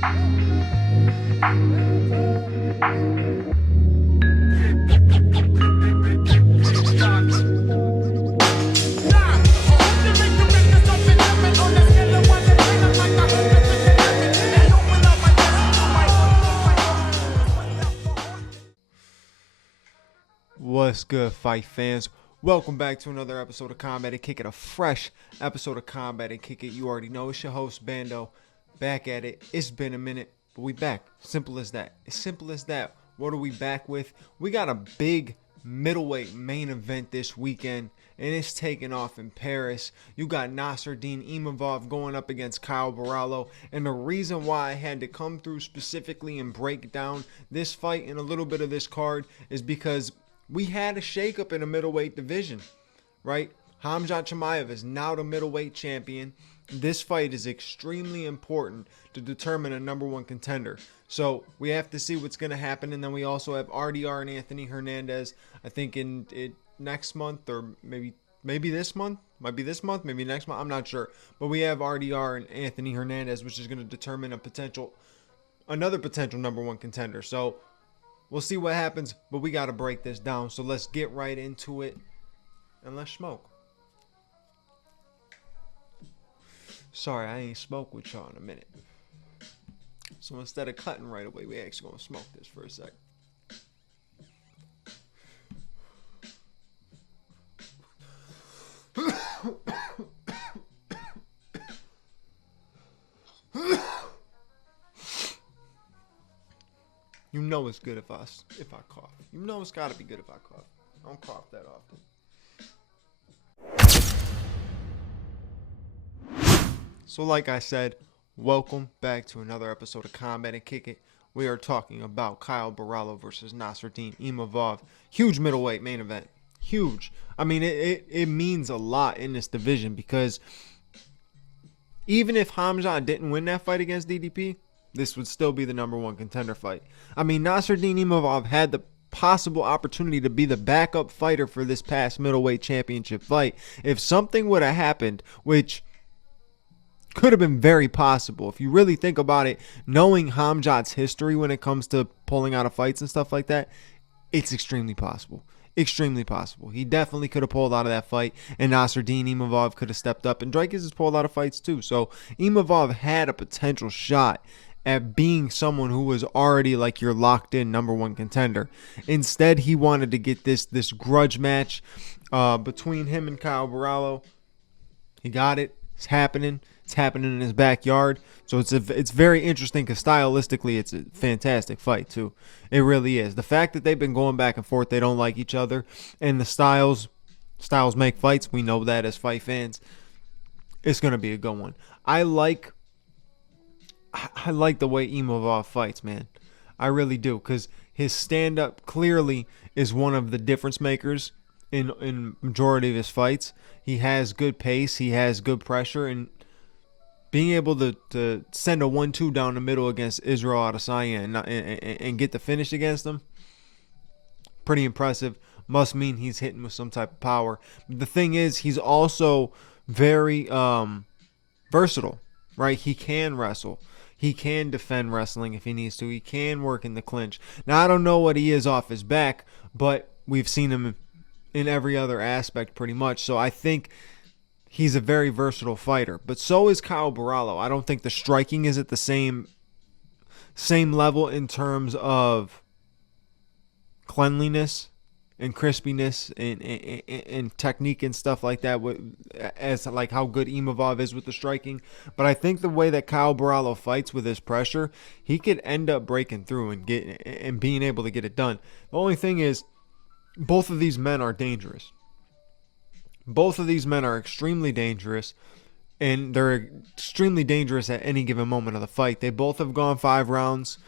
What's good, fight fans? Welcome back to another episode of Combat and Kick It, a fresh episode of Combat and Kick It. You already know it's your host, Bando, back at it. It's been a minute, but we back. Simple as that. It's simple as that. What are we back with? We got a big middleweight main event this weekend, and it's taking off in Paris. You got Nasruddin Imavov going up against Kyle Barallo, and the reason why I had to come through specifically and break down this fight and a little bit of this card is because we had a shakeup in the middleweight division, right? Khamzat Chimaev is now the middleweight champion. This fight is extremely important to determine a number one contender. So we have to see what's going to happen. And then we also have RDR and Anthony Hernandez, I think in next month or maybe this month. Might be this month, maybe next month. I'm not sure. But we have RDR and Anthony Hernandez, which is going to determine another potential number one contender. So we'll see what happens, but we got to break this down. So let's get right into it and let's smoke. Sorry, I ain't smoked with y'all in a minute. So instead of cutting right away, we actually going to smoke this for a sec. You know it's good if I cough. You know it's got to be good if I cough. I don't cough that often. So like I said, welcome back to another episode of Combat and Kick It. We are talking about Kyle Barallo versus Nasruddin Imavov. Huge middleweight main event. Huge. I mean, it means a lot in this division because even if Khamzat didn't win that fight against DDP, this would still be the number one contender fight. I mean, Nasruddin Imavov had the possible opportunity to be the backup fighter for this past middleweight championship fight. If something would have happened, which could have been very possible, if you really think about it, knowing Khamzat's history when it comes to pulling out of fights and stuff like that, it's extremely possible. Extremely possible. He definitely could have pulled out of that fight, and Nasruddin Imavov could have stepped up, and Drake has pulled out of fights too. So Imavov had a potential shot at being someone who was already like your locked in number one contender. Instead, he wanted to get this grudge match between him and Kyle Barallo. He got it. It's happening. It's happening in his backyard. So it's very interesting because stylistically it's a fantastic fight too. It really is. The fact that they've been going back and forth, they don't like each other, and the styles make fights. We know that as fight fans. It's going to be a good one. I like the way Imavov fights, man. I really do, because his stand-up clearly is one of the difference makers in majority of his fights. He has good pace. He has good pressure, and being able to send a 1-2 down the middle against Israel Adesanya and get the finish against him, pretty impressive. Must mean he's hitting with some type of power. The thing is, he's also very versatile, right? He can wrestle. He can defend wrestling if he needs to. He can work in the clinch. Now, I don't know what he is off his back, but we've seen him in every other aspect pretty much. So I think he's a very versatile fighter. But so is Kyle Barallo. I don't think the striking is at the same level in terms of cleanliness and crispiness and technique and stuff like that, as like how good Imavov is with the striking. But I think the way that Kyle Barallo fights with his pressure, he could end up breaking through and being able to get it done. The only thing is, both of these men are dangerous. Both of these men are extremely dangerous, and they're extremely dangerous at any given moment of the fight. They both have gone 5 rounds.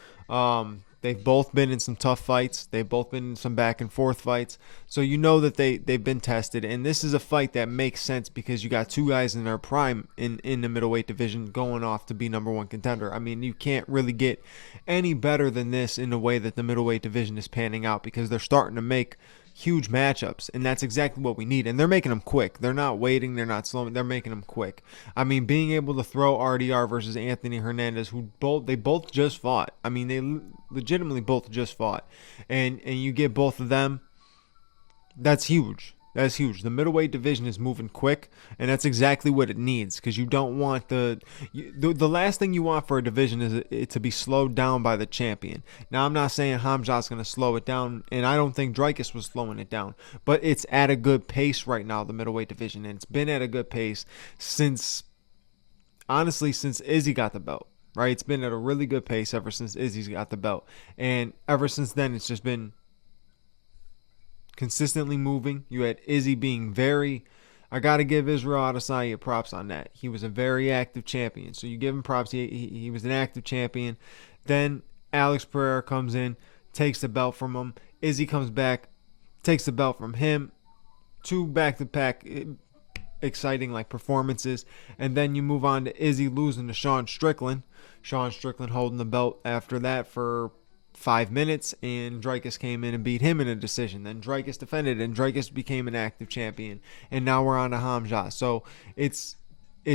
They've both been in some tough fights. They've both been in some back and forth fights. So you know that they've been tested. And this is a fight that makes sense because you got two guys in their prime in the middleweight division going off to be number one contender. I mean, you can't really get any better than this in the way that the middleweight division is panning out, because they're starting to make huge matchups, and that's exactly what we need. And they're making them quick. They're not waiting. They're not slowing. They're making them quick. I mean, being able to throw RDR versus Anthony Hernandez, who both just fought. I mean, they legitimately both just fought, and you get both of them. That's huge. That's huge. The middleweight division is moving quick, and that's exactly what it needs, because you don't want the last thing you want for a division is it to be slowed down by the champion. Now, I'm not saying Hamzat's going to slow it down, and I don't think Dricus was slowing it down, but it's at a good pace right now, the middleweight division, and it's been at a good pace since Izzy got the belt. Right? It's been at a really good pace ever since Izzy's got the belt, and ever since then, it's just been consistently moving. You had Izzy being I got to give Israel Adesanya props on that. He was a very active champion. So you give him props. He was an active champion. Then Alex Pereira comes in, takes the belt from him. Izzy comes back, takes the belt from him. 2 back-to-back exciting performances. And then you move on to Izzy losing to Sean Strickland. Sean Strickland holding the belt after that for 5 minutes, and Dricus came in and beat him in a decision. Then Dricus defended, and Dricus became an active champion. And now we're on to Hamzat. So it's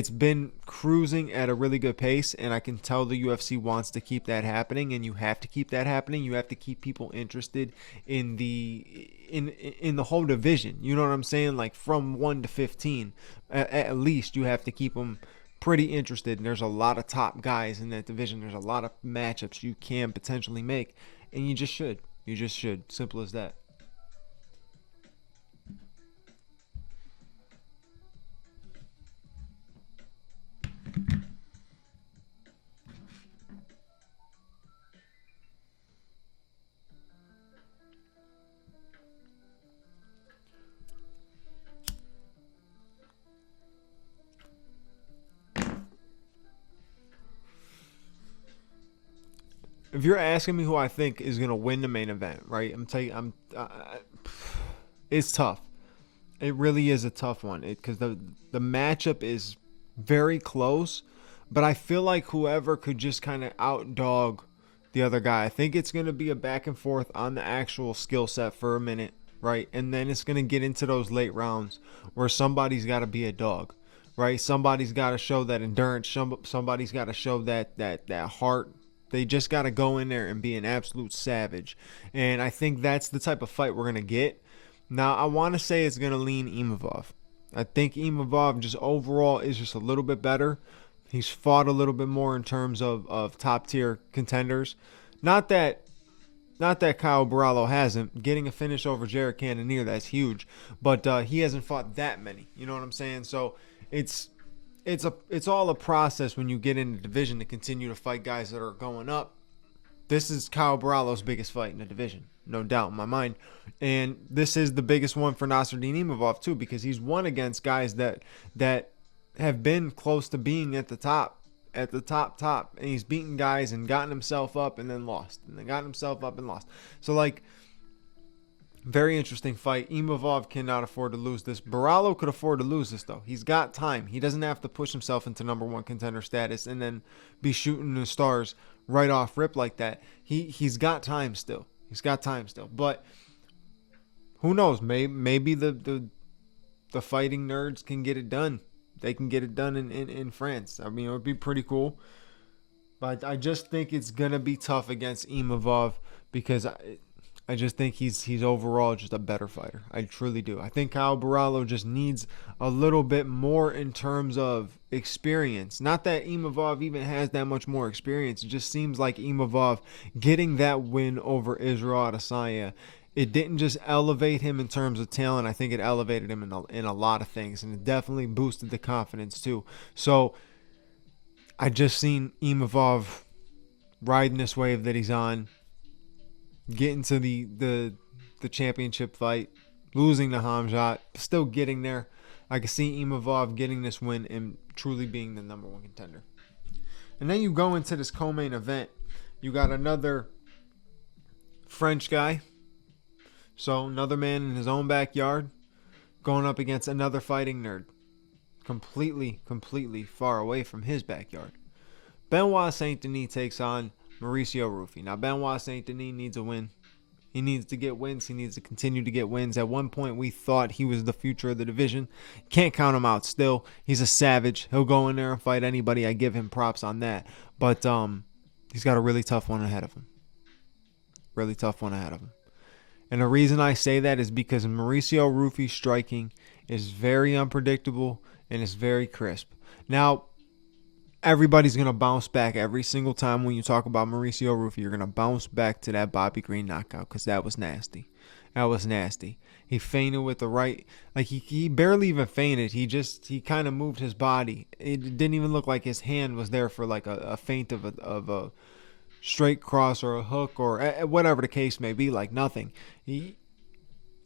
been cruising at a really good pace, and I can tell the UFC wants to keep that happening, and you have to keep that happening. You have to keep people interested in the whole division. You know what I'm saying? From 1 to 15, at least you have to keep them pretty interested, and there's a lot of top guys in that division. There's a lot of matchups you can potentially make, and you just should. Simple as that. If you're asking me who I think is gonna win the main event, right? I'm telling you, it's tough. It really is a tough one, because the matchup is very close, but I feel like whoever could just kind of outdog the other guy. I think it's gonna be a back and forth on the actual skill set for a minute, right? And then it's gonna get into those late rounds where somebody's got to be a dog, right? Somebody's got to show that endurance. Somebody's got to show that heart. They just got to go in there and be an absolute savage. And I think that's the type of fight we're going to get. Now, I want to say it's going to lean Imavov. I think Imavov just overall is just a little bit better. He's fought a little bit more in terms of top-tier contenders. Not that Kyle Barallo hasn't. Getting a finish over Jared Cannonier, that's huge. But he hasn't fought that many. You know what I'm saying? So it's all a process when you get in the division to continue to fight guys that are going up. This is Kyle Barallo's biggest fight in the division, no doubt in my mind. And this is the biggest one for Nasruddin Imavov too, because he's won against guys that have been close to being at the top. And he's beaten guys and gotten himself up and then lost. And then gotten himself up and lost. So very interesting fight. Imavov cannot afford to lose this. Barallo could afford to lose this, though. He's got time. He doesn't have to push himself into number 1 contender status and then be shooting the stars right off rip like that. He's got time still. But who knows? Maybe the fighting nerds can get it done. They can get it done in France. I mean, it would be pretty cool. But I just think it's going to be tough against Imavov, because I just think he's overall just a better fighter. I truly do. I think Kyle Barallo just needs a little bit more in terms of experience. Not that Imavov even has that much more experience. It just seems like Imavov getting that win over Israel Adesanya, it didn't just elevate him in terms of talent. I think it elevated him in a lot of things, and it definitely boosted the confidence too. So I just seen Imavov riding this wave that he's on, getting to the championship fight, losing to Hamzat, still getting there. I can see Imavov getting this win and truly being the number 1 contender. And then you go into this co-main event. You got another French guy. So another man in his own backyard going up against another fighting nerd. Completely far away from his backyard. Benoit Saint Denis takes on Mauricio Rufy. Now, Benoit Saint Denis needs a win. He needs to get wins. He needs to continue to get wins. At one point, we thought he was the future of the division. Can't count him out still. He's a savage. He'll go in there and fight anybody. I give him props on that. But he's got a really tough one ahead of him. Really tough one ahead of him. And the reason I say that is because Mauricio Rufy's striking is very unpredictable and it's very crisp. Now, everybody's going to bounce back every single time when you talk about Mauricio Rufy. You're going to bounce back to that Bobby Green knockout because that was nasty. That was nasty. He feinted with the right. Like, he barely even feinted. He kind of moved his body. It didn't even look like his hand was there for like a feint of a straight cross or a hook or whatever the case may be. Like, nothing. He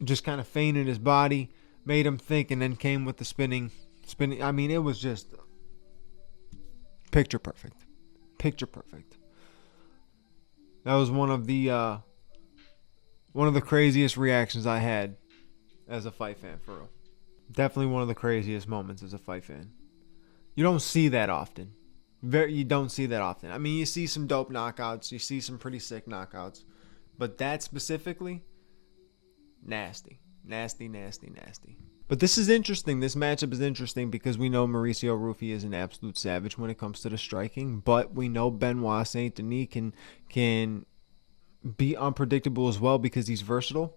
just kind of feinted his body, made him think, and then came with the spinning. I mean, it was just picture perfect. Picture perfect. That was one of the craziest reactions I had as a fight fan, for real. Definitely one of the craziest moments as a fight fan. You don't see that often. You don't see that often. I mean, you see some dope knockouts. You see some pretty sick knockouts. But that specifically, nasty. Nasty, nasty, nasty. But this is interesting. This matchup is interesting because we know Mauricio Rufy is an absolute savage when it comes to the striking. But we know Benoit Saint Denis can be unpredictable as well because he's versatile.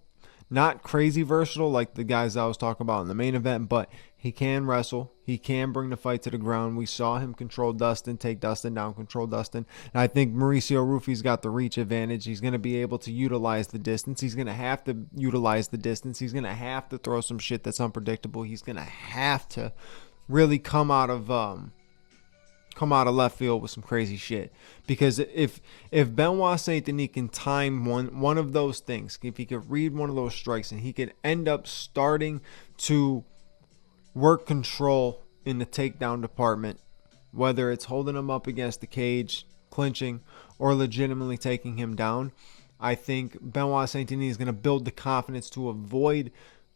Not crazy versatile like the guys I was talking about in the main event, but he can wrestle. He can bring the fight to the ground. We saw him control Dustin, take Dustin down, control Dustin. And I think Mauricio Rufy's got the reach advantage. He's going to be able to utilize the distance. He's going to have to utilize the distance. He's going to have to throw some shit that's unpredictable. He's going to have to really come out of left field with some crazy shit. Because if Benoit Saint Denis can time one of those things, if he could read one of those strikes and he could end up starting to work control in the takedown department, whether it's holding him up against the cage, clinching, or legitimately taking him down, I think Benoit Saint Denis is going to build the confidence to avoid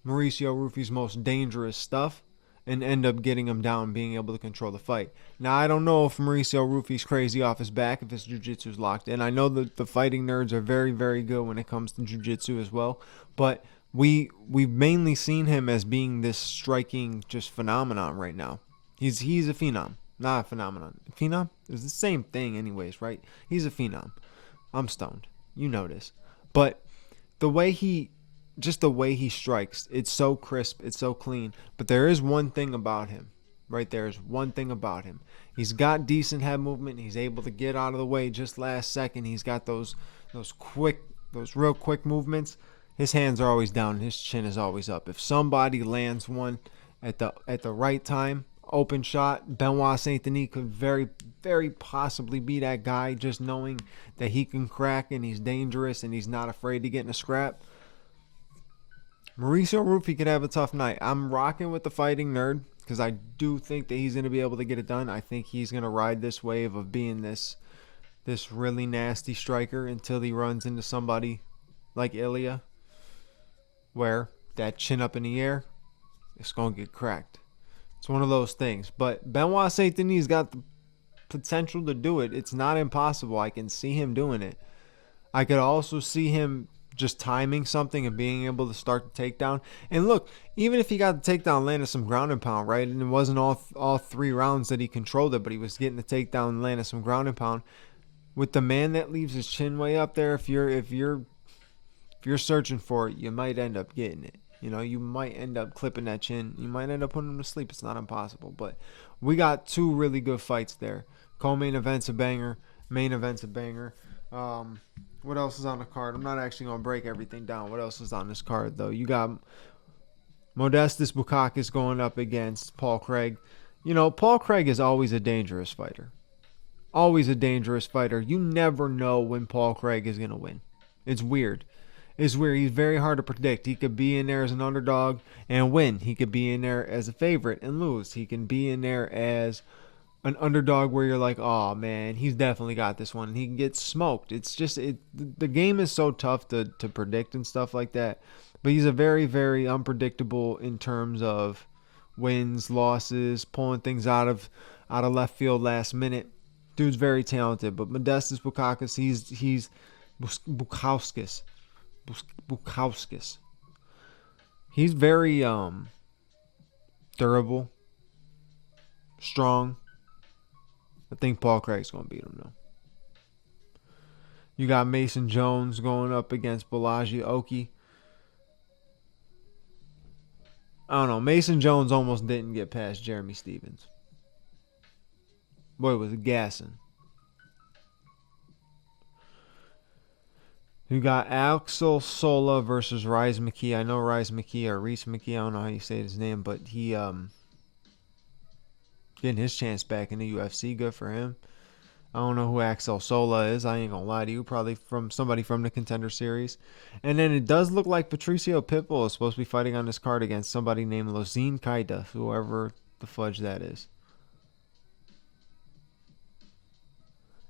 Mauricio Rufy's most dangerous stuff and end up getting him down, being able to control the fight. Now, I don't know if Mauricio Rufy's crazy off his back, if his jiu-jitsu is locked in. I know that the fighting nerds are very, very good when it comes to jiu-jitsu as well, but we've mainly seen him as being this striking just phenomenon right now. He's a phenom, not a phenomenon. Phenom is the same thing anyways, right? He's a phenom. I'm stoned. You know this. But the way he strikes, it's so crisp, it's so clean. But there is one thing about him, right? There is one thing about him. He's got decent head movement. He's able to get out of the way just last second. He's got those real quick movements. His hands are always down and his chin is always up. If somebody lands one at the right time, open shot, Benoit Saint Denis could very, very possibly be that guy, just knowing that he can crack and he's dangerous and he's not afraid to get in a scrap. Mauricio Rufy could have a tough night. I'm rocking with the fighting nerd because I do think that he's going to be able to get it done. I think he's going to ride this wave of being this really nasty striker until he runs into somebody like Ilya, where that chin up in the air, it's going to get cracked. It's one of those things. But Benoit Saint Denis got the potential to do it. It's not impossible. I can see him doing it. I could also see him just timing something and being able to start the takedown. And look, even if he got the takedown, landed some ground and pound, right? And it wasn't all 3 rounds that he controlled it, but he was getting the takedown and landing some ground and pound. With the man that leaves his chin way up there, if you're searching for it, you might end up getting it. You know, you might end up clipping that chin. You might end up putting him to sleep. It's not impossible. But we got 2 really good fights there. Co-main event's a banger. Main event's a banger. What else is on the card? I'm not actually going to break everything down. What else is on this card, though? You got Modestas Bukauskas going up against Paul Craig. You know, Paul Craig is always a dangerous fighter. Always a dangerous fighter. You never know when Paul Craig is going to win. It's weird. It's weird. He's very hard to predict. He could be in there as an underdog and win. He could be in there as a favorite and lose. He can be in there as an underdog where you're like, oh man, he's definitely got this one, and he can get smoked. It's just the game is so tough to predict and stuff like that. But he's a very, very unpredictable in terms of wins, losses, pulling things out of left field last minute. Dude's very talented. But Modestas Bukauskas, he's Bukauskas. Bukauskas. He's very durable, strong. I think Paul Craig's going to beat him, though. You got Mason Jones going up against Balaji Oki. I don't know. Mason Jones almost didn't get past Jeremy Stevens. Boy, was gassing. You got Axel Sola versus Rise McKee. I know Rise McKee or Reese McKee. I don't know how you say his name, but he getting his chance back in the UFC. Good for him. I don't know who Axel Sola is. I ain't gonna lie to you. Probably from somebody from the Contender Series. And then it does look like Patricio Pitbull is supposed to be fighting on this card against somebody named Lozine Kaida, whoever the fudge that is.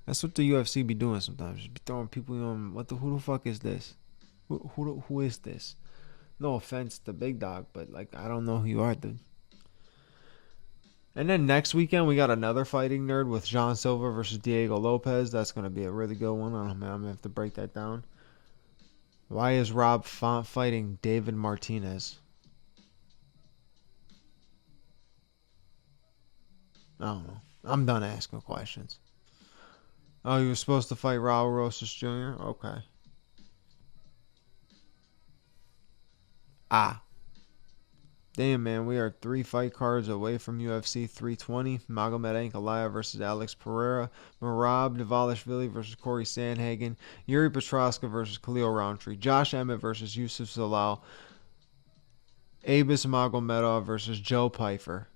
That's what the UFC be doing sometimes. Just be throwing people on. Who the fuck is this? Who is this? No offense to Big Dog, but like I don't know who you are, dude. And then next weekend we got another fighting nerd with John Silva versus Diego Lopez. That's gonna be a really good one. I don't know, man. I'm gonna have to break that down. Why is Rob Font fighting David Martinez? I don't know. I'm done asking questions. Oh, you were supposed to fight Raul Rosas Jr.? Okay. Damn, man. We are 3 fight cards away from UFC 320. Magomed Ankalaev versus Alex Pereira. Merab Dvalishvili versus Corey Sandhagen. Yuri Petroska versus Khalil Roundtree. Josh Emmett versus Yusuf Zalal. Abus Magomedov versus Joe Pyfer.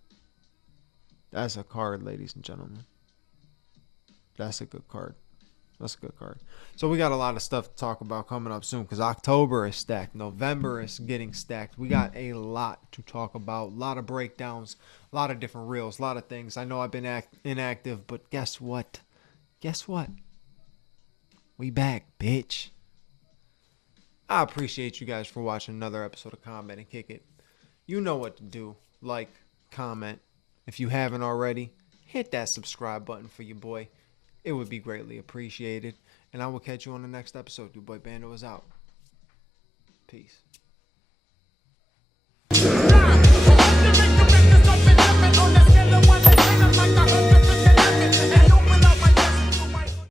That's a card, ladies and gentlemen. That's a good card. That's a good card. So we got a lot of stuff to talk about coming up soon because October is stacked. November is getting stacked. We got a lot to talk about. A lot of breakdowns. A lot of different reels. A lot of things. I know I've been inactive, but guess what? Guess what? We back, bitch. I appreciate you guys for watching another episode of Combat and Kick It. You know what to do. Like, comment. If you haven't already, hit that subscribe button for your boy. It would be greatly appreciated. And I will catch you on the next episode. Your boy Bando is out. Peace.